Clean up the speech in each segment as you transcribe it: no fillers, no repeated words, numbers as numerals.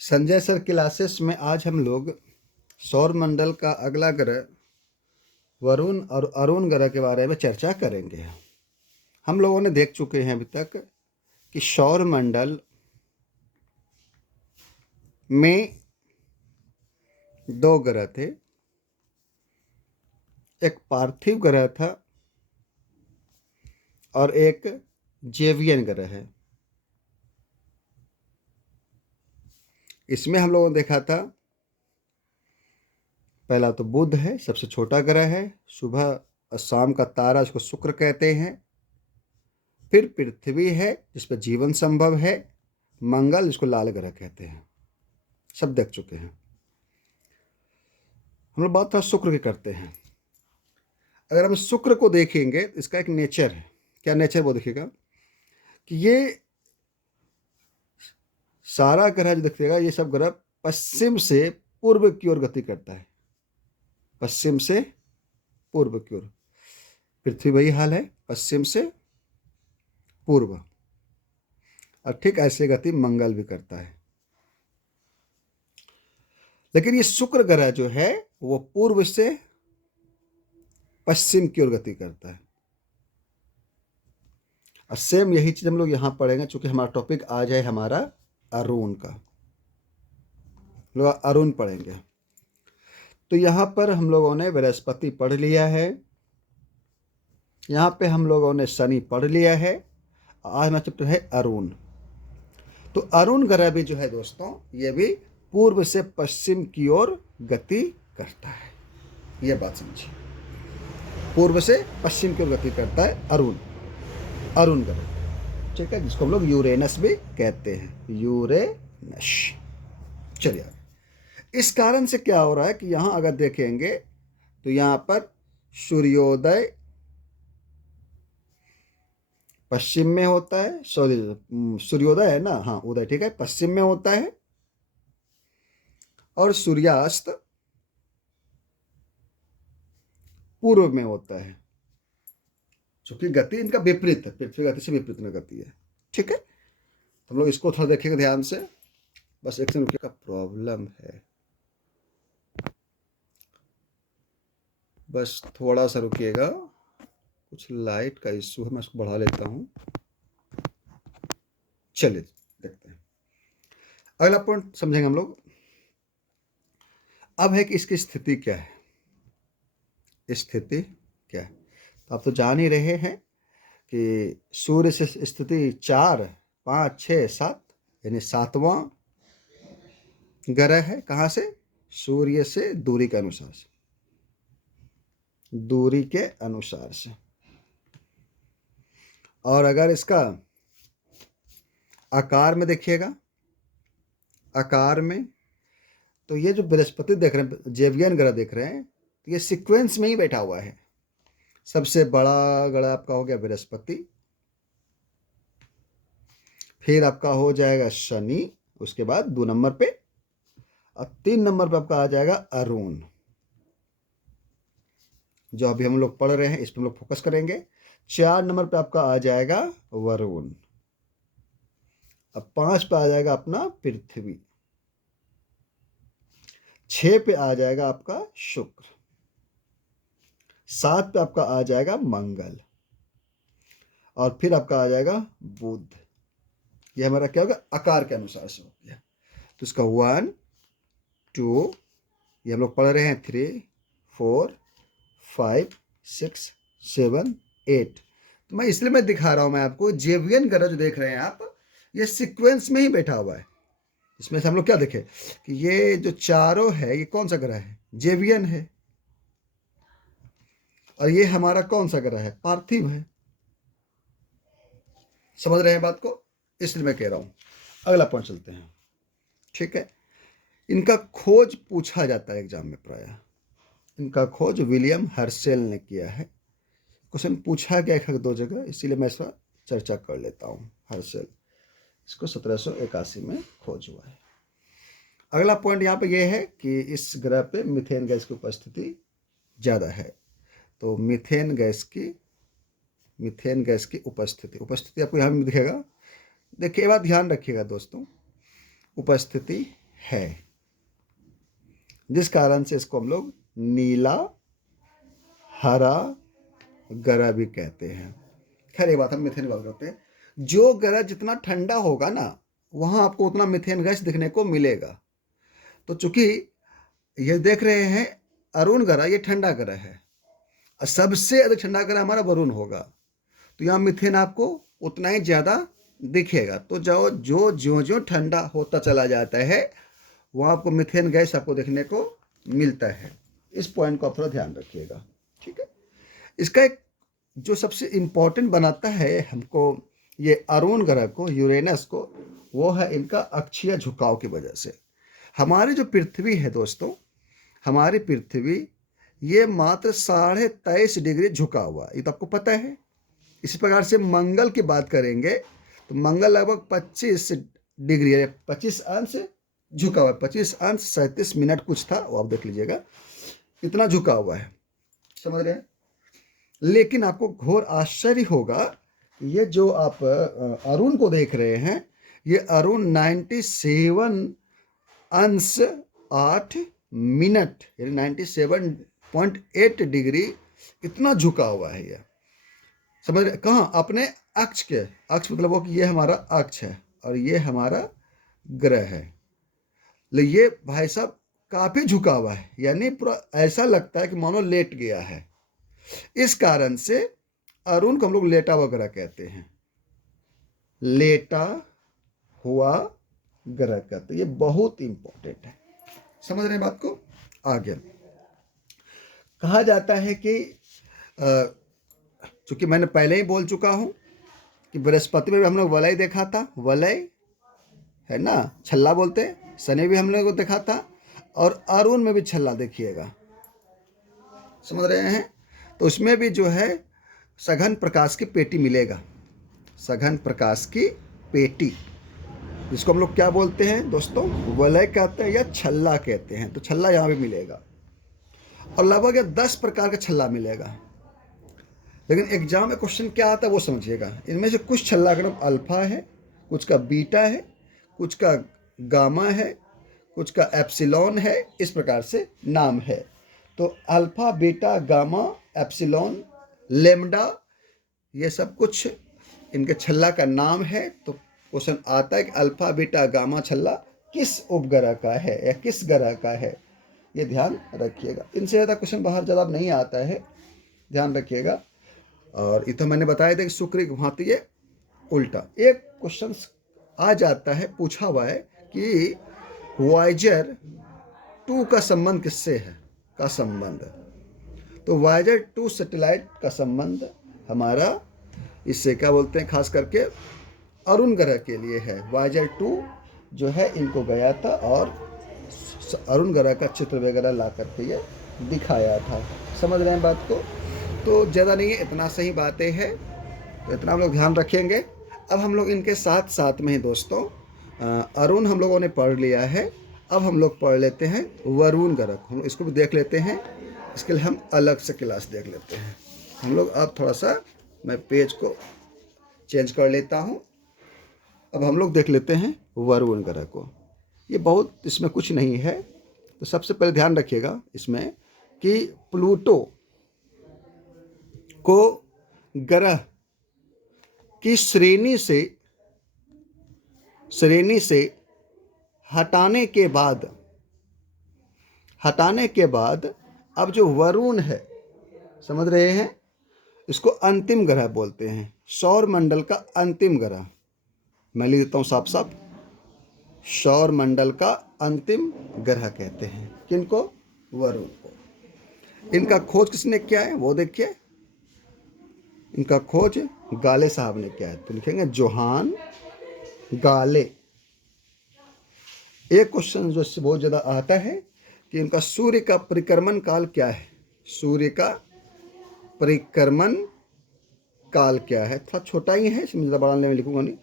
Sanjay sir classes में आज हम लोग सौर मंडल का अगला ग्रह वरुण और अरुण ग्रह के बारे में चर्चा करेंगे। हम लोगों ने देख चुके हैं अभी तक कि सौर मंडल में दो ग्रह थे। एक पार्थिव ग्रह था और एक जेवियन ग्रह है। इसमें हम लोगों ने देखा था, पहला तो बुध है, सबसे छोटा ग्रह है, सुबह और शाम का तारा, इसको शुक्र कहते हैं। फिर पृथ्वी है जिस पर जीवन संभव है। मंगल, जिसको लाल ग्रह कहते हैं। सब देख चुके हैं। हम लोग बात थोड़ा शुक्र की करते हैं। अगर हम शुक्र को देखेंगे तो इसका एक नेचर है। क्या नेचर वो देखिएगा कि ये सारा ग्रह जो देखिएगा, ये सब ग्रह पश्चिम से पूर्व की ओर गति करता है। पश्चिम से पूर्व की ओर। पृथ्वी वही हाल है, पश्चिम से पूर्व। और ठीक ऐसे गति मंगल भी करता है। लेकिन ये शुक्र ग्रह जो है वो पूर्व से पश्चिम की ओर गति करता है। और सेम यही चीज हम लोग यहां पढ़ेंगे, चूंकि हमारा टॉपिक आज है हमारा अरुण का। लोग अरुण पढ़ेंगे। तो यहां पर हम लोगों ने बृहस्पति पढ़ लिया है, यहां पे हम लोगों ने शनि पढ़ लिया है। आज हमारा चैप्टर है अरुण। तो अरुण ग्रह भी जो है दोस्तों, ये भी पूर्व से पश्चिम की ओर गति करता है। ये बात समझिए, पूर्व से पश्चिम की ओर गति करता है अरुण ग्रह, ठीक है, जिसको हम लोग यूरेनस भी कहते हैं, यूरेनस। चलिए, इस कारण से क्या हो रहा है कि यहां अगर देखेंगे तो यहां पर सूर्योदय पश्चिम में होता है। सॉरी, सूर्योदय है ना, हाँ उदय, ठीक है, पश्चिम में होता है। और सूर्यास्त पूर्व में होता है, क्योंकि गति इनका विपरीत है, पृथ्वी गति से विपरीत में गति है, ठीक है। तो हम लोग इसको थोड़ा देखेंगे ध्यान से। बस एक सेकंड का प्रॉब्लम है, बस थोड़ा सा रुकिएगा, कुछ लाइट का इश्यू है, मैं इसको बढ़ा लेता हूं। चलिए देखते हैं, अगला पॉइंट समझेंगे हम लोग। अब है कि इसकी स्थिति क्या है। स्थिति क्या है तो आप तो जान ही रहे हैं कि सूर्य से स्थिति 4, 5, 6, 7, यानी 7वां ग्रह है। कहाँ से? सूर्य से दूरी के अनुसार से, दूरी के अनुसार से। और अगर इसका आकार में देखिएगा, आकार में, तो ये जो बृहस्पति देख रहे हैं, जेवियन ग्रह देख रहे हैं, तो ये सीक्वेंस में ही बैठा हुआ है। सबसे बड़ा ग्रह आपका हो गया बृहस्पति, फिर आपका हो जाएगा शनि, उसके बाद 2 नंबर पे, और 3 नंबर पे आपका आ जाएगा अरुण, जो अभी हम लोग पढ़ रहे हैं, इस पर हम लोग फोकस करेंगे। 4 नंबर पे आपका आ जाएगा वरुण। अब 5 पे आ जाएगा अपना पृथ्वी। 6 पे आ जाएगा आपका शुक्र। 7 पे आपका आ जाएगा मंगल। और फिर आपका आ जाएगा बुध। ये हमारा क्या होगा? आकार के अनुसार से हो गया। तो इसका 1, 2, ये हम लोग पढ़ रहे हैं, 3, 4, 5, 6, 7, 8। तो मैं इसलिए मैं दिखा रहा हूं मैं आपको, जेवियन ग्रह जो देख रहे हैं आप, ये सीक्वेंस में ही बैठा हुआ है। इसमें से हम लोग क्या देखें कि ये जो चारों है, ये कौन सा ग्रह है? जेवियन है। और ये हमारा कौन सा ग्रह है? पार्थिव है। समझ रहे हैं बात को? इसलिए मैं कह रहा हूं। अगला पॉइंट चलते हैं, ठीक है। इनका खोज पूछा जाता है एग्जाम में प्रायः। इनका खोज विलियम हर्शेल ने किया है। क्वेश्चन पूछा गया एक 2 जगह, इसीलिए मैं इसका चर्चा कर लेता हूँ। हर्शेल, इसको 1781 में खोज हुआ है। अगला पॉइंट यहाँ पे ये है कि इस ग्रह पे मीथेन गैस की उपस्थिति ज़्यादा है। तो मीथेन गैस की उपस्थिति आपको यहाँ में दिखेगा। देखिए, बात ध्यान रखिएगा दोस्तों, उपस्थिति है, जिस कारण से इसको हम लोग नीला हरा ग्रह भी कहते हैं। खैर ये बात हम मीथेन की बात करते हैं। जो ग्रह जितना ठंडा होगा ना, वहां आपको उतना मीथेन गैस दिखने को मिलेगा। तो चूंकि ये देख रहे हैं अरुण ग्रह, ये ठंडा ग्रह है और सबसे अधिक ठंडा ग्रह हमारा वरुण होगा, तो यहाँ मीथेन आपको उतना ही ज़्यादा दिखेगा। तो जो जो ज्यों ज्यों ठंडा होता चला जाता है, वहाँ आपको मीथेन गैस आपको देखने को मिलता है। इस पॉइंट को आप थोड़ा ध्यान रखिएगा, ठीक है। इसका एक जो सबसे इम्पोर्टेंट बनाता है हमको ये अरुण ग्रह को, यूरेनस को, वो है इनका अक्षीय झुकाव की वजह से। हमारी जो पृथ्वी है दोस्तों, हमारी पृथ्वी ये मात्र 23.5 डिग्री झुका हुआ, ये तो आपको पता है। इसी प्रकार से मंगल की बात करेंगे तो मंगल लगभग 25 डिग्री है, 25 अंश झुका हुआ है, 25 अंश 37 मिनट कुछ था, वो आप देख लीजिएगा, इतना झुका हुआ है, समझ रहे हैं। लेकिन आपको घोर आश्चर्य होगा, ये जो आप अरुण को देख रहे हैं, ये अरुण 97 अंश 8 मिनट यानी 97.8 डिग्री इतना झुका हुआ है। ये समझ रहे कहाँ, अपने अक्ष के, अक्ष मतलब वो कि ये हमारा अक्ष है और ये हमारा ग्रह है। ये भाई साहब काफी झुका हुआ है, यानी पूरा ऐसा लगता है कि मानो लेट गया है। इस कारण से अरुण को हम लोग लेटा हुआ ग्रह कहते हैं, लेटा हुआ ग्रह कहते हैं। ये बहुत इंपॉर्टेंट है, समझ रहे हैं बात को। आगे कहा जाता है कि चूंकि मैंने पहले ही बोल चुका हूं कि बृहस्पति में भी हम लोग वलय देखा था, वलय है ना, छल्ला बोलते हैं। शनि भी हम लोग को देखा था और अरुण में भी छल्ला देखिएगा, समझ रहे हैं। तो उसमें भी जो है सघन प्रकाश की पेटी मिलेगा, सघन प्रकाश की पेटी, जिसको हम लोग क्या बोलते हैं दोस्तों, वलय कहते हैं या छल्ला कहते हैं। तो छल्ला यहाँ भी मिलेगा और लगभग 10 प्रकार का छल्ला मिलेगा। लेकिन एग्जाम में क्वेश्चन क्या आता है वो समझिएगा। इनमें से कुछ छल्ला का नाम अल्फा है, कुछ का बीटा है, कुछ का गामा है, कुछ का एप्सिलॉन है, इस प्रकार से नाम है। तो alpha, beta, gamma, epsilon, lambda, ये सब कुछ इनके छल्ला का नाम है। तो क्वेश्चन आता है कि अल्फा, बीटा, गामा छल्ला किस उपग्रह का है या किस ग्रह का है, ये ध्यान रखिएगा। इनसे ज़्यादा क्वेश्चन बाहर ज़्यादा नहीं आता है, ध्यान रखिएगा। और इतना मैंने बताया था कि शुक्र की भांति ये उल्टा। एक क्वेश्चन आ जाता है, पूछा हुआ है कि वॉयेजर 2 का संबंध किससे है, का संबंध। तो वॉयेजर 2 सैटेलाइट का संबंध हमारा इससे क्या बोलते हैं, खास करके अरुण ग्रह के लिए है। वॉयेजर 2 जो है इनको गया था और अरुण ग्रह का चित्र वगैरह ला करके ये दिखाया था, समझ रहे हैं बात को। तो ज़्यादा नहीं है, इतना सही बातें हैं, तो इतना हम लोग ध्यान रखेंगे। अब हम लोग इनके साथ साथ में ही दोस्तों अरुण हम लोगों ने पढ़ लिया है, अब हम लोग पढ़ लेते हैं वरुण ग्रह, हम इसको भी देख लेते हैं। इसके लिए हम अलग से क्लास देख लेते हैं हम लोग। अब थोड़ा सा मैं पेज को चेंज कर लेता हूँ। अब हम लोग देख लेते हैं वरुण ग्रह को। ये बहुत, इसमें कुछ नहीं है। तो सबसे पहले ध्यान रखिएगा इसमें कि प्लूटो को ग्रह की श्रेणी से हटाने के बाद अब जो वरुण है, समझ रहे हैं, इसको अंतिम ग्रह बोलते हैं, सौर मंडल का अंतिम ग्रह। मैं लिख देता हूं साफ साफ, सौर मंडल का अंतिम ग्रह कहते हैं किनको, वरुण को। इनका खोज किसने किया है वो देखिए, इनका खोज गाले साहब ने किया है। तो लिखेंगे जोहान गाले। एक क्वेश्चन जो इससे बहुत ज़्यादा आता है कि इनका सूर्य का परिक्रमण काल क्या है, सूर्य का परिक्रमण काल क्या है। थोड़ा छोटा ही है, इसमें ज़्यादा बड़ा में लिखूंगा नहीं।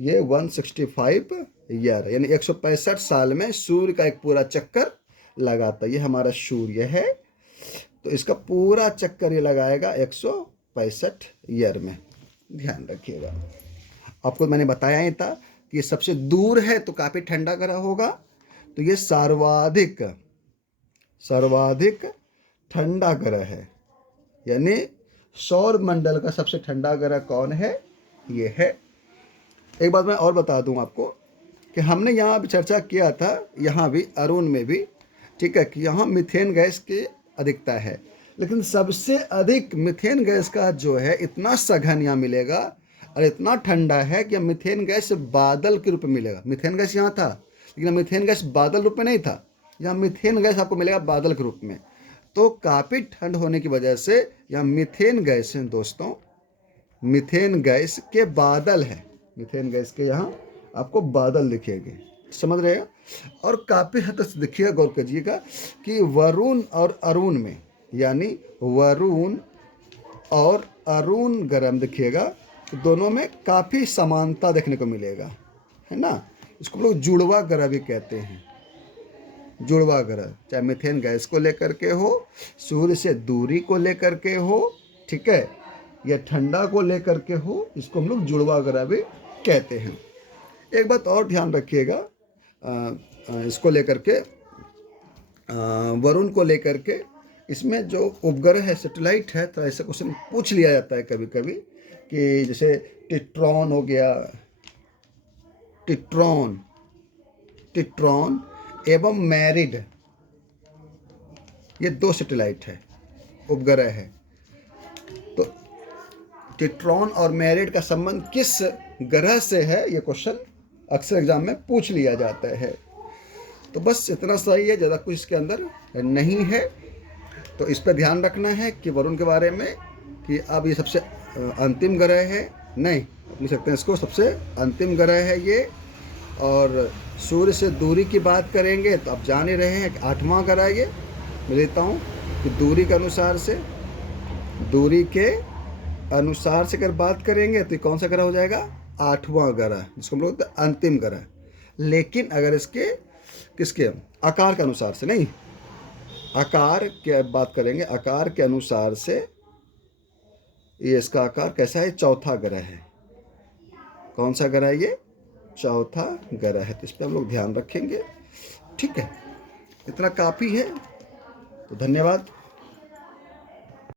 ये 165 ईयर यानी 165 साल में सूर्य का एक पूरा चक्कर लगाता है। ये हमारा सूर्य है, तो इसका पूरा चक्कर ये लगाएगा 165 ईयर में, ध्यान रखिएगा। आपको मैंने बताया ही था कि ये सबसे दूर है तो काफ़ी ठंडा ग्रह होगा। तो ये सर्वाधिक ठंडा ग्रह है। यानी सौर मंडल का सबसे ठंडा ग्रह कौन है? ये है। एक बात मैं और बता दूं आपको कि हमने यहाँ भी चर्चा किया था, यहाँ भी अरुण में भी, ठीक है, कि यहाँ मीथेन गैस की अधिकता है, लेकिन सबसे अधिक मीथेन गैस का जो है इतना सघन यहाँ मिलेगा और इतना ठंडा है कि मीथेन गैस बादल के रूप में मिलेगा। मीथेन गैस यहाँ था, लेकिन मीथेन गैस बादल रूप में नहीं था, यहाँ मीथेन गैस आपको मिलेगा बादल के रूप में। तो काफ़ी ठंड होने की वजह से यहाँ मीथेन गैस है दोस्तों, मीथेन गैस के बादल है। मीथेन गैस के यहाँ आपको बादल दिखेंगे, समझ रहे हैं? और काफ़ी हद तक देखिएगा, गौर कीजिएगा कि वरुण और अरुण में, यानी वरुण और अरुण ग्रह में देखिएगा तो दोनों में काफ़ी समानता देखने को मिलेगा, है ना। इसको लोग जुड़वा ग्रह भी कहते हैं। जुड़वा ग्रह, चाहे मीथेन गैस को लेकर के हो, सूर्य से दूरी को लेकर के हो, ठीक है, या ठंडा को लेकर के हो, इसको हम लोग जुड़वा ग्रह भी कहते हैं। एक बात और ध्यान रखिएगा, इसको लेकर के, वरुण को लेकर के, इसमें जो उपग्रह है, सैटेलाइट है, तो ऐसा क्वेश्चन पूछ लिया जाता है कभी कभी कि जैसे टिट्रॉन हो गया, टिट्रॉन एवं मैरिड, ये 2 सैटेलाइट है, उपग्रह है। तो टिट्रॉन और मैरिड का संबंध किस ग्रह से है, ये क्वेश्चन अक्सर एग्जाम में पूछ लिया जाता है। तो बस इतना सही है, ज़्यादा कुछ इसके अंदर नहीं है। तो इस पर ध्यान रखना है कि वरुण के बारे में कि अब ये सबसे अंतिम ग्रह है, नहीं लिख सकते हैं इसको, सबसे अंतिम ग्रह है ये। और सूर्य से दूरी की बात करेंगे तो आप जान ही रहे हैं कि 8वां ग्रह ये। मैं लेता हूँ कि दूरी के अनुसार से अगर बात करेंगे तो कौन सा ग्रह हो जाएगा? 8वां ग्रह, जिसको हम लोग अंतिम ग्रह। लेकिन अगर इसके किसके आकार के अनुसार से, नहीं, आकार की बात करेंगे, आकार के अनुसार से ये इसका आकार कैसा है? 4था ग्रह है। कौन सा ग्रह है ये? 4था ग्रह है। तो इस पर हम लोग ध्यान रखेंगे, ठीक है। इतना काफ़ी है, तो धन्यवाद।